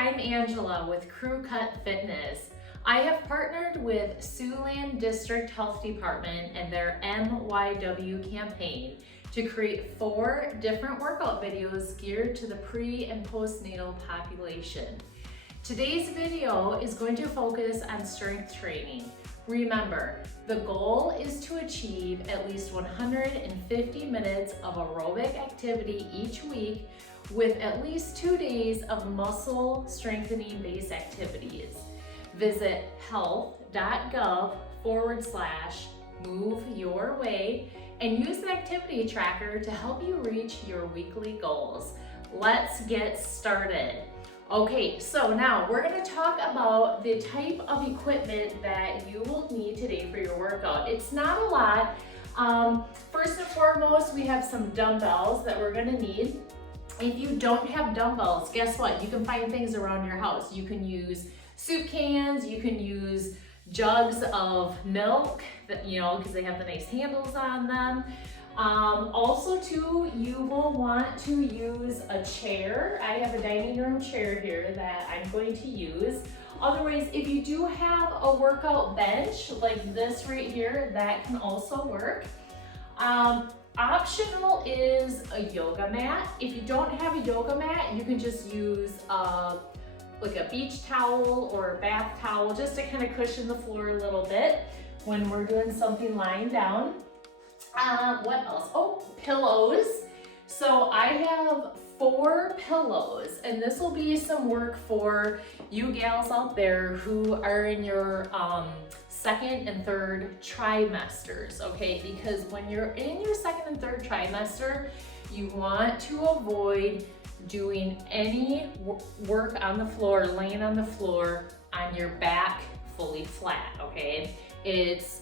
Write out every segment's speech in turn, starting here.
I'm Angela with Crew Cut Fitness. I have partnered with Siouxland District Health Department and their MYW campaign to create 4 different workout videos geared to the pre- and postnatal population. Today's video is going to focus on strength training. Remember, the goal is to achieve at least 150 minutes of aerobic activity each week with at least 2 days of muscle strengthening based activities. Visit health.gov/move-your-way and use the activity tracker to help you reach your weekly goals. Let's get started. Okay, so now we're going to talk about the type of equipment that you will need today for your workout. It's not a lot. First and foremost, we have some dumbbells that we're going to need. If you don't have dumbbells, guess what? You can find things around your house. You can use soup cans, you can use jugs of milk, because they have the nice handles on them. Also too, you will want to use a chair. I have a dining room chair here that I'm going to use. Otherwise, if you do have a workout bench like this right here, that can also work. Optional is a yoga mat. If you don't have a yoga mat, you can just use like a beach towel or a bath towel just to kind of cushion the floor a little bit when we're doing something lying down. What else? Oh, pillows. So I have 4 pillows, and this will be some work for you gals out there who are in your second and third trimesters, okay? Because when you're in your second and third trimester, you want to avoid doing any work on the floor, laying on the floor on your back fully flat, okay? It's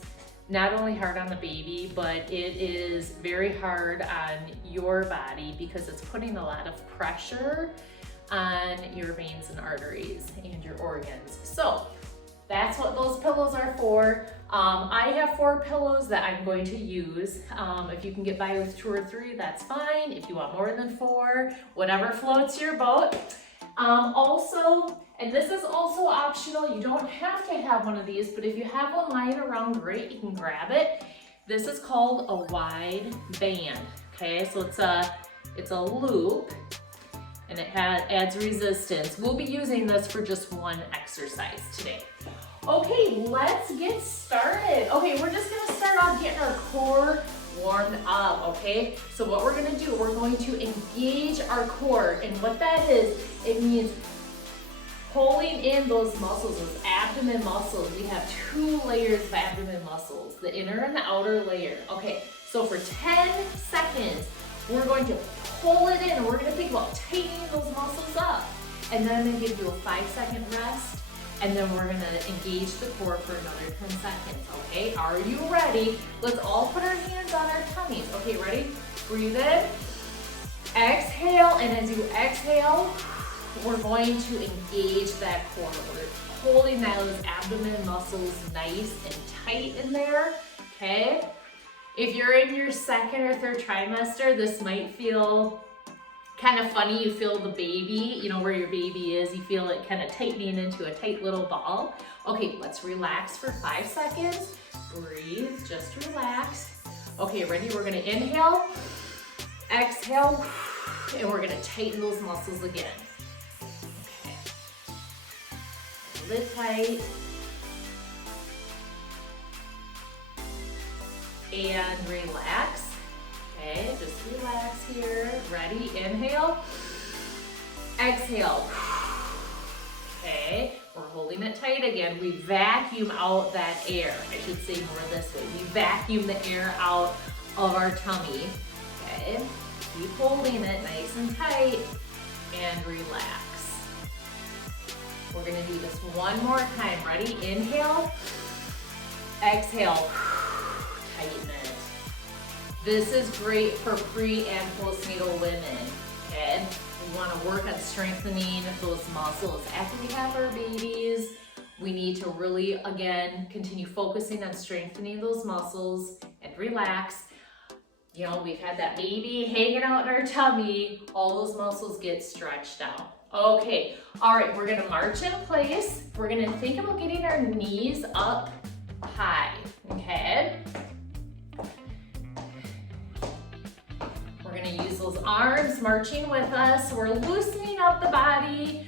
not only hard on the baby, but it is very hard on your body because it's putting a lot of pressure on your veins and arteries and your organs. So that's what those pillows are for. I have 4 pillows that I'm going to use. If you can get by with 2 or 3, that's fine. If you want more than 4, whatever floats your boat. Also, and this is also optional, you don't have to have one of these, but if you have one lying around, great, you can grab it. This is called a wide band, okay? So it's a loop, and it adds resistance. We'll be using this for just one exercise today. Okay, let's get started. Okay, we're just gonna start off getting our core warmed up, okay? So what we're gonna do, we're going to engage our core, and what that is, it means pulling in those muscles, those abdomen muscles. We have 2 layers of abdomen muscles, the inner and the outer layer. Okay, so for 10 seconds, we're going to pull it in, and we're gonna think about tightening those muscles up. And then I'm gonna give you a 5-second rest, and then we're gonna engage the core for another 10 seconds, okay? Are you ready? Let's all put our hands on our tummies. Okay, ready? Breathe in, exhale, and as you exhale, we're going to engage that core. We're holding those abdomen muscles nice and tight in there, okay? If you're in your second or third trimester, this might feel kind of funny. You feel the baby, where your baby is, you feel it kind of tightening into a tight little ball. Okay, let's relax for 5 seconds. Breathe, just relax. Okay, ready? We're gonna inhale, exhale, and we're gonna tighten those muscles again. Okay. Hold it tight. And relax. Okay, just relax here. Ready? Inhale. Exhale. Okay, we're holding it tight again. We vacuum out that air. I should say more this way. We vacuum the air out of our tummy. Okay, keep holding it nice and tight and relax. We're gonna do this one more time. Ready? Inhale. Exhale. Tighten it. This is great for pre- and postnatal women, okay? We want to work on strengthening those muscles. After we have our babies, we need to really, again, continue focusing on strengthening those muscles and relax. We've had that baby hanging out in our tummy, all those muscles get stretched out. Okay, all right, we're gonna march in place. We're gonna think about getting our knees up high, okay? We're gonna use those arms marching with us. We're loosening up the body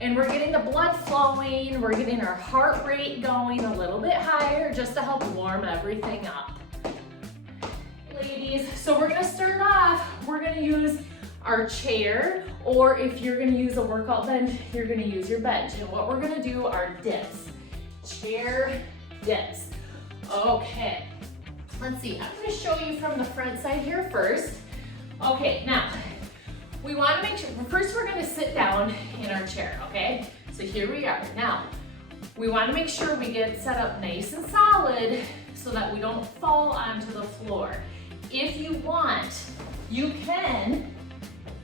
and we're getting the blood flowing. We're getting our heart rate going a little bit higher just to help warm everything up. Ladies, so we're gonna start off, we're gonna use our chair, or if you're gonna use a workout bench, you're gonna use your bench. And what we're gonna do are dips. Chair dips. Okay, let's see, I'm gonna show you from the front side here first. Okay, now, we wanna make sure, first we're gonna sit down in our chair, okay? So here we are. Now, we wanna make sure we get set up nice and solid so that we don't fall onto the floor. If you want, you can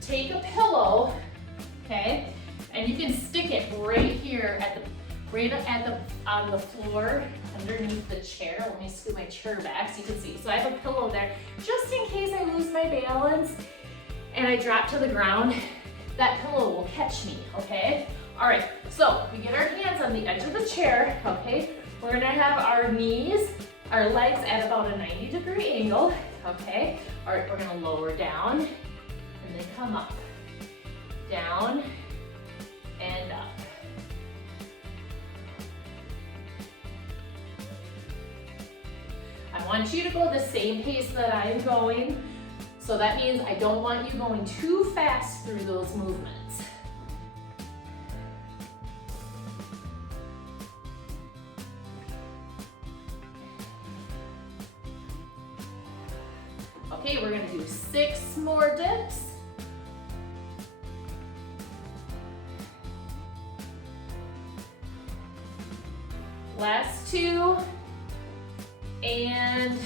take a pillow, okay, and you can stick it right here on the floor underneath the chair. Let me scoot my chair back so you can see. So I have a pillow there just in case I lose my balance and I drop to the ground. That pillow will catch me, okay? All right, so we get our hands on the edge of the chair, okay? We're gonna have our knees, our legs at about a 90-degree angle, okay? All right, we're gonna lower down and then come up, down and up. I want you to go the same pace that I'm going. So that means I don't want you going too fast through those movements. Okay, we're gonna do 6 more dips. Last 2. And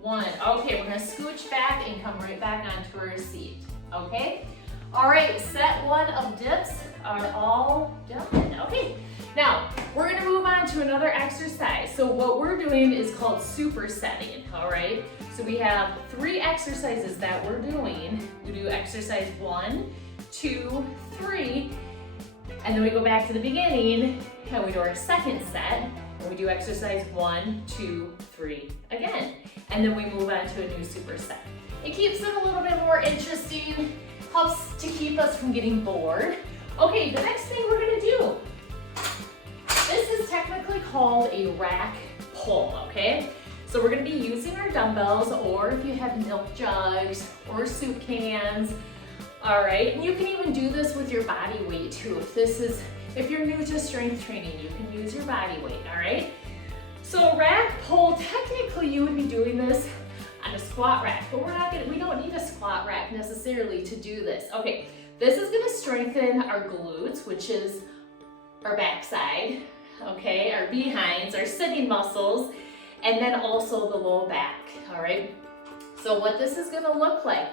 1. Okay, we're gonna scooch back and come right back onto our seat, okay? All right, set 1 of dips are all done. Okay, now we're gonna move on to another exercise. So what we're doing is called supersetting, all right? So we have 3 exercises that we're doing. We do exercise 1, 2, 3, and then we go back to the beginning and we do our second set. And we do exercise 1, 2, 3 again. And then we move on to a new superset. It keeps it a little bit more interesting, helps to keep us from getting bored. Okay, the next thing we're gonna do, this is technically called a rack pull, okay? So we're gonna be using our dumbbells, or if you have milk jugs or soup cans, all right? And you can even do this with your body weight too. If you're new to strength training, you can use your body weight, all right? So rack pull, technically you would be doing this on a squat rack, but we don't need a squat rack necessarily to do this. Okay, this is gonna strengthen our glutes, which is our backside, okay? Our behinds, our sitting muscles, and then also the low back, all right? So what this is gonna look like,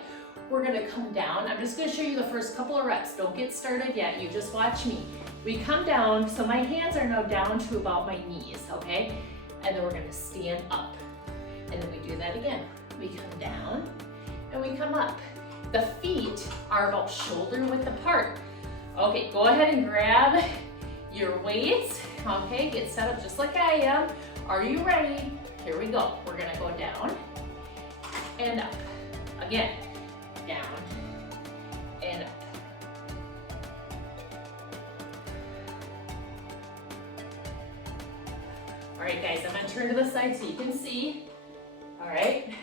we're gonna come down. I'm just gonna show you the first couple of reps. Don't get started yet, you just watch me. We come down, so my hands are now down to about my knees, okay? And then we're gonna stand up. And then we do that again. We come down and we come up. The feet are about shoulder width apart. Okay, go ahead and grab your weights, okay? Get set up just like I am. Are you ready? Here we go. We're gonna go down and up. Again, down and up. All right, guys, I'm gonna turn to the side so you can see. All right,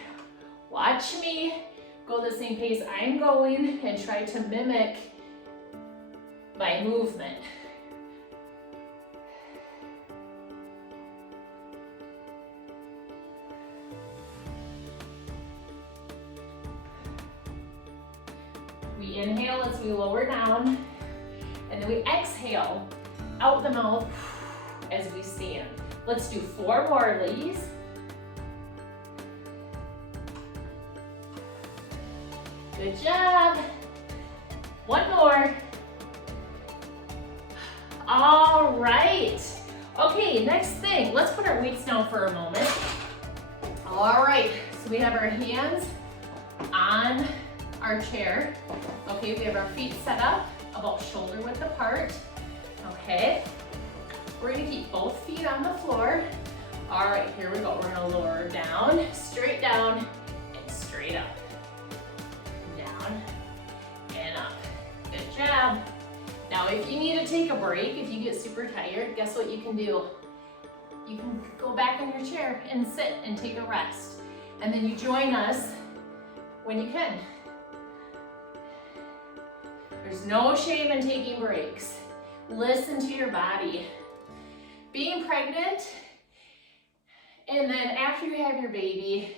watch me go the same pace I'm going and try to mimic my movement. We inhale as we lower down, and then we exhale out the mouth as we stand. Let's do 4 more, ladies. Good job. 1 more. All right. Okay, next thing, let's put our weights down for a moment. All right, so we have our hands on our chair. Okay, we have our feet set up. about shoulder width apart. Okay. We're gonna keep both feet on the floor. All right, here we go. We're gonna lower down, and straight up. Down and up. Good job. Now, if you need to take a break, if you get super tired, guess what you can do? You can go back in your chair and sit and take a rest. And then you join us when you can. There's no shame in taking breaks. Listen to your body. Being pregnant, and then after you have your baby,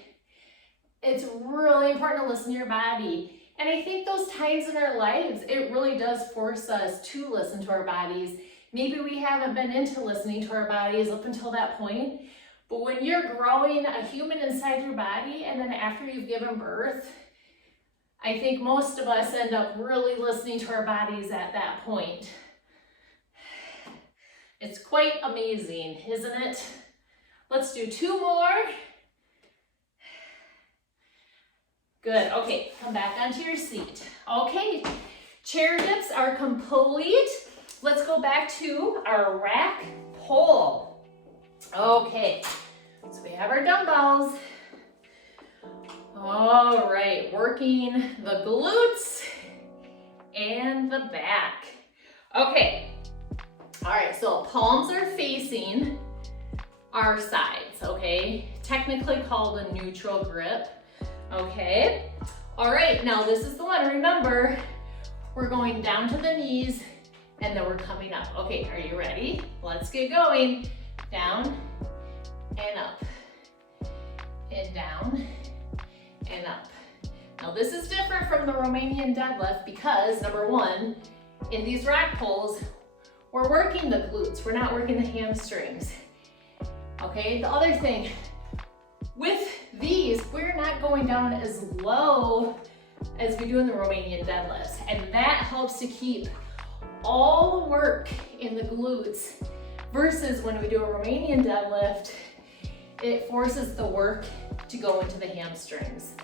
it's really important to listen to your body. And I think those times in our lives, it really does force us to listen to our bodies. Maybe we haven't been into listening to our bodies up until that point, but when you're growing a human inside your body, and then after you've given birth, I think most of us end up really listening to our bodies at that point. It's quite amazing, isn't it? Let's do 2 more. Good, okay, come back onto your seat. Okay, chair dips are complete. Let's go back to our rack pull. Okay, so we have our dumbbells. All right, working the glutes and the back. Okay, all right, so palms are facing our sides, okay? Technically called a neutral grip, okay? All right, now this is the one, remember, we're going down to the knees and then we're coming up. Okay, are you ready? Let's get going. Down and up, and down and up. Now this is different from the Romanian deadlift because number one, in these rack pulls, we're working the glutes, we're not working the hamstrings. Okay, the other thing, with these, we're not going down as low as we do in the Romanian deadlifts, and that helps to keep all the work in the glutes versus when we do a Romanian deadlift, it forces the work to go into the hamstrings.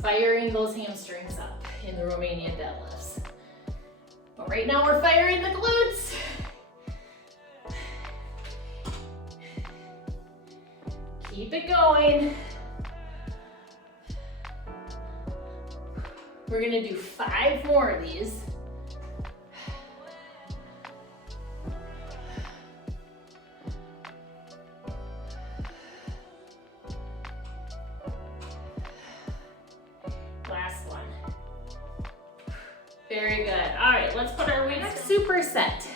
Firing those hamstrings up in the Romanian deadlifts. But right now we're firing the glutes. Keep it going. We're gonna do 5 more of these. Last one. Very good. All right, let's put our weights. Next superset.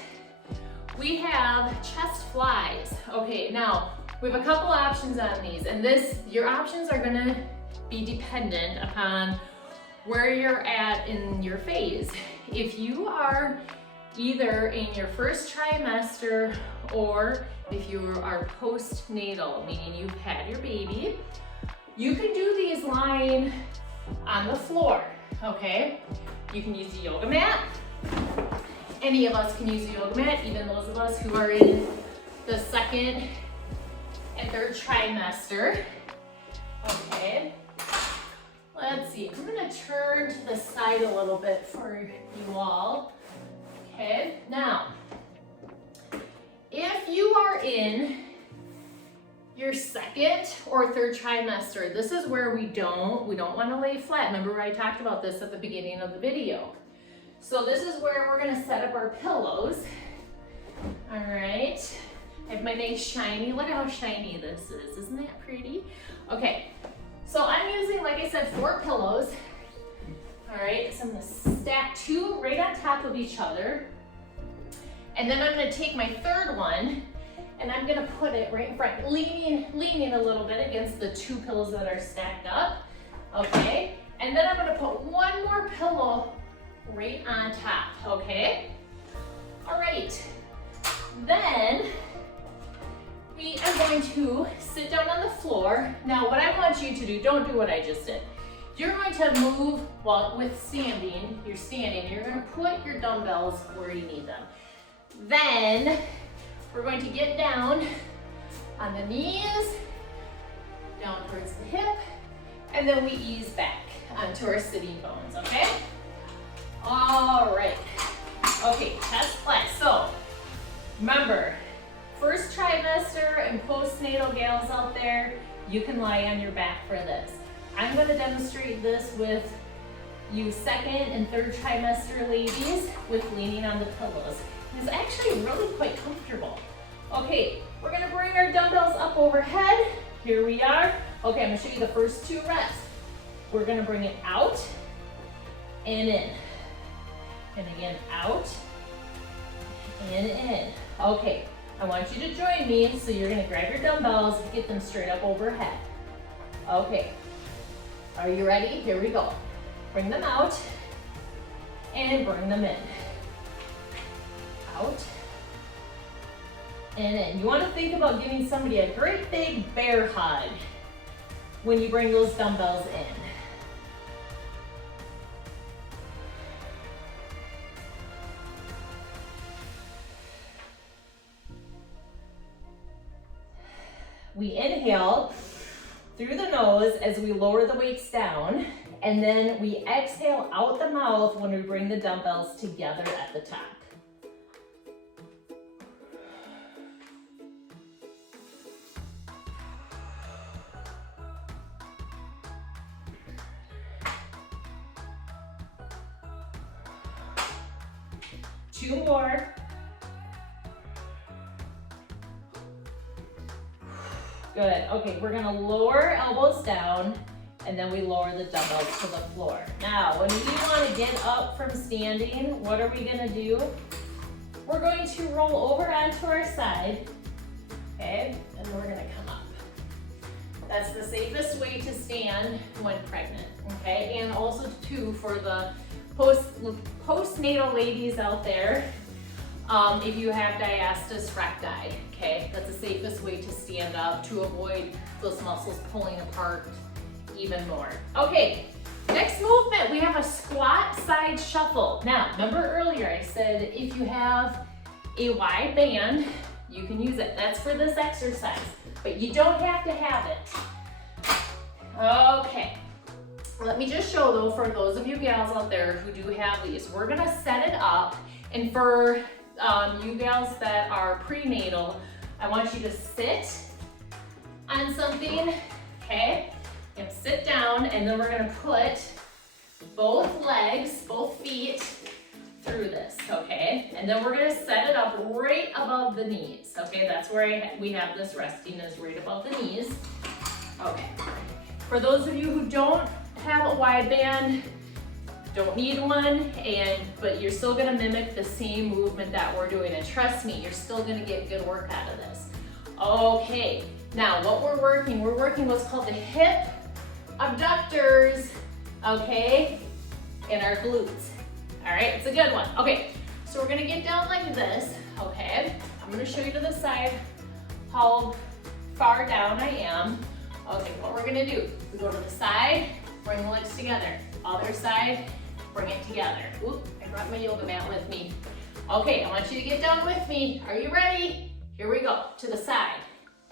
We have chest flies. Okay, now we have a couple options on these, and your options are gonna be dependent upon where you're at in your phase. If you are either in your first trimester or if you are postnatal, meaning you've had your baby, you can do these lying on the floor, okay? You can use a yoga mat. Any of us can use a yoga mat, even those of us who are in the 2nd and 3rd trimester. Okay, let's see. I'm gonna turn to the side a little bit for you all. Okay, now, if you are in your 2nd or 3rd trimester, this is where we don't want to lay flat. Remember I talked about this at the beginning of the video. So this is where we're going to set up our pillows. All right, I have my nice shiny, look at how shiny this is. Isn't that pretty? Okay, so I'm using, like I said, 4 pillows. All right, so I'm going to stack 2 right on top of each other. And then I'm going to take my 3rd one and I'm gonna put it right in front, leaning a little bit against the 2 pillows that are stacked up, okay? And then I'm gonna put 1 more pillow right on top, okay? All right, then we are going to sit down on the floor. Now what I want you to do, don't do what I just did. You're going to move, well, with standing, you're standing, you're gonna put your dumbbells where you need them. Then, we're going to get down on the knees, down towards the hip, and then we ease back onto our sitting bones, okay? All right. Okay, chest flex. So remember, first trimester and postnatal gals out there, you can lie on your back for this. I'm going to demonstrate this with you second and third trimester ladies with leaning on the pillows. It's actually really quite comfortable. Okay, we're going to bring our dumbbells up overhead. Here we are. Okay, I'm going to show you the first 2 reps. We're going to bring it out and in. And again, out and in. Okay, I want you to join me. So you're going to grab your dumbbells, get them straight up overhead. Okay, are you ready? Here we go. Bring them out and bring them in. Out and in. You want to think about giving somebody a great big bear hug when you bring those dumbbells in. We inhale through the nose as we lower the weights down, and then we exhale out the mouth when we bring the dumbbells together at the top. Two more. Good. Okay, we're gonna lower elbows down and then we lower the dumbbells to the floor. Now, when we wanna get up from standing, what are we gonna do? We're going to roll over onto our side, okay? And we're gonna come up. That's the safest way to stand when pregnant, okay? And also too, for the postnatal ladies out there, if you have diastasis recti, okay? That's the safest way to stand up to avoid those muscles pulling apart even more. Okay, next movement, we have a squat side shuffle. Now, remember earlier I said if you have a wide band, you can use it. That's for this exercise, but you don't have to have it. Okay, let me just show though, for those of you gals out there who do have these, we're gonna set it up, and for you gals that are prenatal, I want you to sit on something, okay? And sit down, and then we're gonna put both legs, both feet through this, okay? And then we're gonna set it up right above the knees, okay? That's where we have this resting, is right above the knees. Okay. For those of you who don't have a wide band, don't need one, but you're still gonna mimic the same movement that we're doing, and trust me, you're still gonna get good work out of this. Okay, now what we're working what's called the hip abductors, okay, in our glutes. All right, it's a good one. Okay, so we're gonna get down like this, okay? I'm gonna show you to the side how far down I am. Okay, what we're gonna do, we go to the side, bring the legs together. Other side, bring it together. Oop, I brought my yoga mat with me. Okay, I want you to get down with me. Are you ready? Here we go. To the side,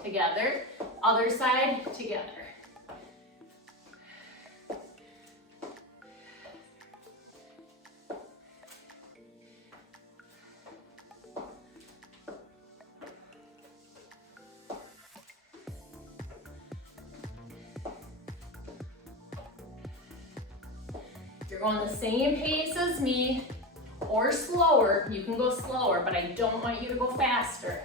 together. Other side, together. You're going the same pace as me, or slower. You can go slower, but I don't want you to go faster.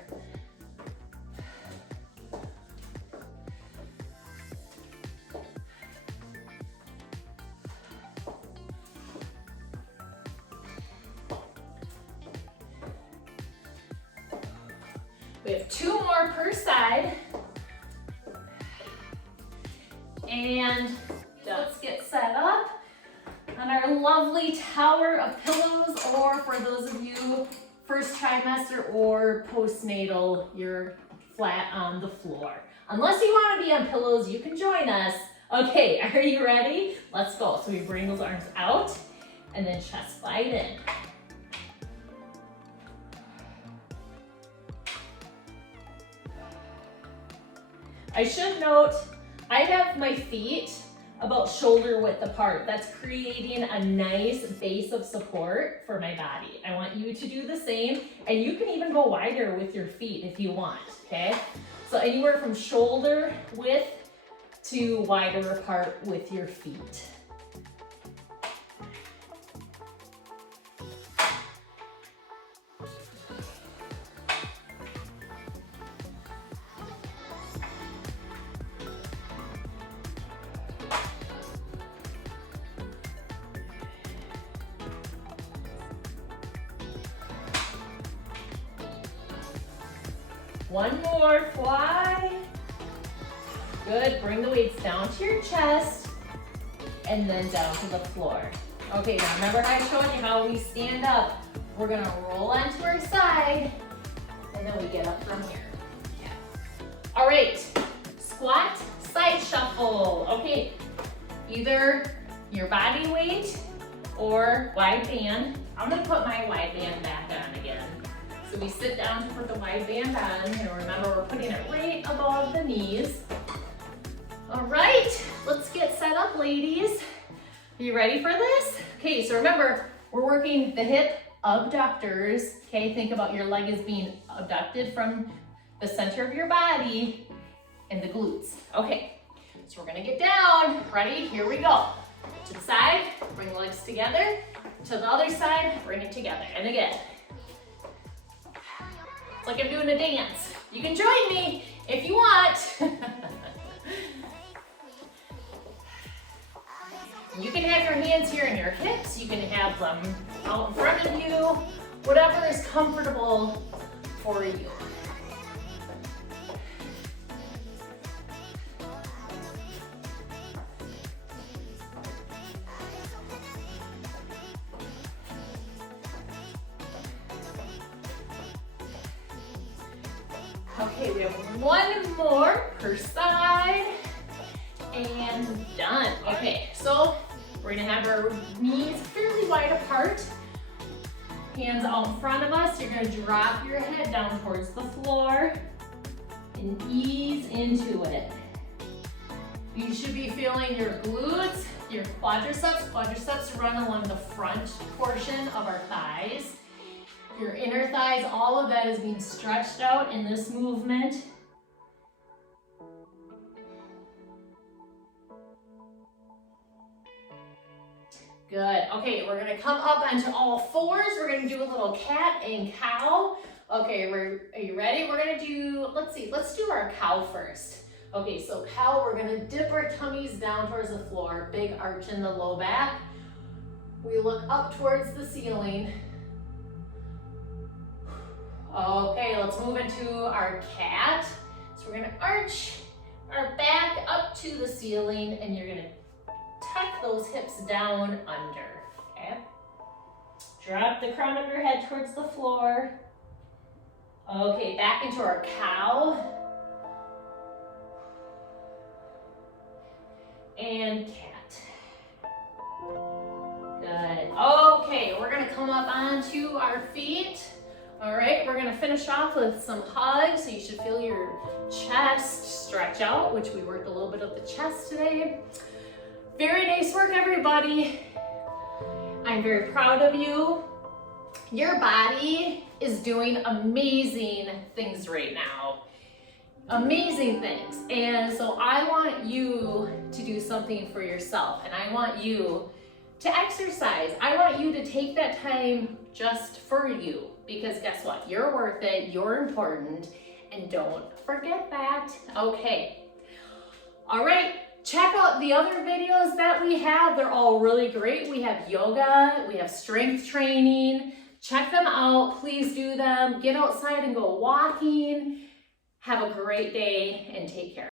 We have 2 more per side. And let's get set up on our lovely tower of pillows, or for those of you first trimester or postnatal, you're flat on the floor. Unless you want to be on pillows, you can join us. Okay, are you ready? Let's go. So we bring those arms out and then chest slide in. I should note, I have my feet about shoulder width apart. That's creating a nice base of support for my body. I want you to do the same, and you can even go wider with your feet if you want, okay? So anywhere from shoulder width to wider apart with your feet. One more, fly. Good, bring the weights down to your chest and then down to the floor. Okay, now remember how I showed you how we stand up. We're gonna roll onto our side and then we get up from here. Yeah. All right, squat, side shuffle. Okay, either your body weight or wide band. I'm gonna put my wide band back on again. So we sit down to put the wide band on, and remember we're putting it right above the knees. All right, let's get set up, ladies. Are you ready for this? Okay, so remember, we're working the hip abductors. Okay, think about your leg as being abducted from the center of your body and the glutes. Okay, so we're gonna get down. Ready? Here we go. To the side, bring the legs together. To the other side, bring it together. And again. It's like I'm doing a dance. You can join me if you want. You can have your hands here in your hips. You can have them out in front of you. Whatever is comfortable for you. Okay, we have one more per side and done. Okay, so we're gonna have our knees fairly wide apart, hands out in front of us. You're gonna drop your head down towards the floor and ease into it. You should be feeling your glutes, your quadriceps. Quadriceps run along the front portion of our thighs. Your inner thighs, all of that is being stretched out in this movement. Good. Okay, we're gonna come up onto all fours. We're gonna do a little cat and cow. Okay, are you ready? We're gonna do, let's do our cow first. Okay, so cow, we're gonna dip our tummies down towards the floor, big arch in the low back. We look up towards the ceiling. Okay, let's move into our cat. So we're gonna arch our back up to the ceiling and you're gonna tuck those hips down under, okay? Drop the crown of your head towards the floor. Okay, back into our cow. And cat. Good. Okay, we're gonna come up onto our feet. All right, we're gonna finish off with some hugs. So you should feel your chest stretch out, which we worked a little bit of the chest today. Very nice work, everybody. I'm very proud of you. Your body is doing amazing things right now. Amazing things. And so I want you to do something for yourself, and I want you to exercise. I want you to take that time just for you, because guess what? You're worth it, you're important, and don't forget that. Okay. All right, check out the other videos that we have. They're all really great. We have yoga, we have strength training. Check them out, please do them. Get outside and go walking. Have a great day and take care.